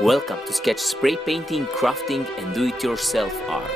Welcome to Skech spray painting, crafting and do-it-yourself art.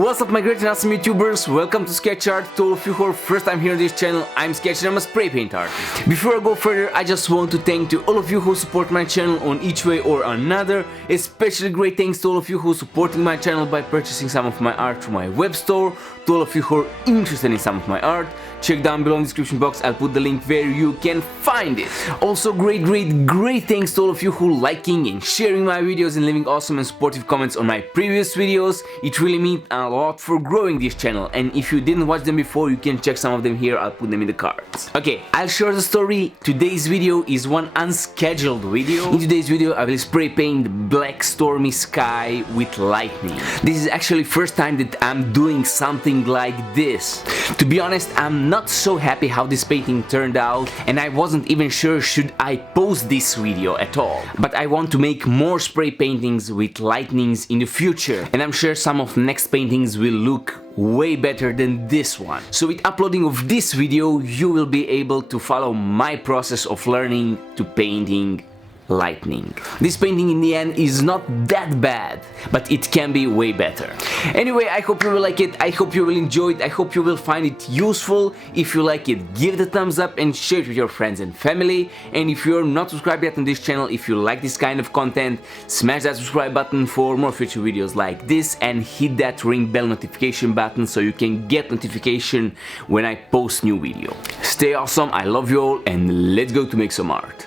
What's up my great and awesome YouTubers, welcome to Skech Art. To all of you who are first time here on this channel, I'm Skech and I'm a spray paint artist. Before I go further, I just want to thank to all of you who support my channel on each way or another. Especially great thanks to all of you who are supporting my channel by purchasing some of my art through my web store. To all of you who are interested in some of my art, check down below in the description box, I'll put the link where you can find it. Also great thanks to all of you who liking and sharing my videos and leaving awesome and supportive comments on my previous videos. It really means a lot for growing this channel, and if you didn't watch them before, you can check some of them here, I'll put them in the cards. Okay, I'll share the story. Today's video is one unscheduled video. In today's video I will spray paint black stormy sky with lightning. This is actually first time that I'm doing something like this. To be honest, I'm not so happy how this painting turned out, and I wasn't even sure should I post this video at all. But I want to make more spray paintings with lightnings in the future, and I'm sure some of the next paintings will look way better than this one. So with uploading of this video, you will be able to follow my process of learning to painting lightning. This painting in the end is not that bad, but it can be way better. Anyway, I hope you will like it, I hope you will enjoy it, I hope you will find it useful. If you like it, give it a thumbs up and share it with your friends and family. And if you're not subscribed yet on this channel, if you like this kind of content, smash that subscribe button for more future videos like this, and hit that ring bell notification button so you can get notification when I post new video. Stay awesome, I love you all, and let's go to make some art.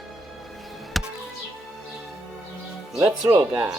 Let's roll, guys.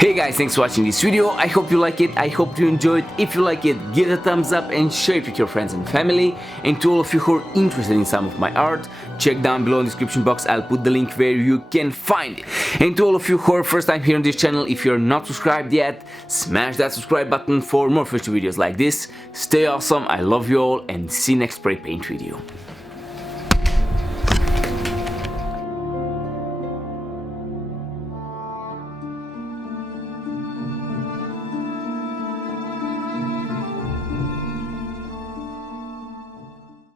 Hey guys, thanks for watching this video. I hope you like it, I hope you enjoyed. If you like it, give it a thumbs up and share it with your friends and family. And to all of you who are interested in some of my art, check down below in the description box, I'll put the link where you can find it. And to all of you who are first time here on this channel, if you're not subscribed yet, smash that subscribe button for more future videos like this. Stay awesome, I love you all, and see you next spray paint video.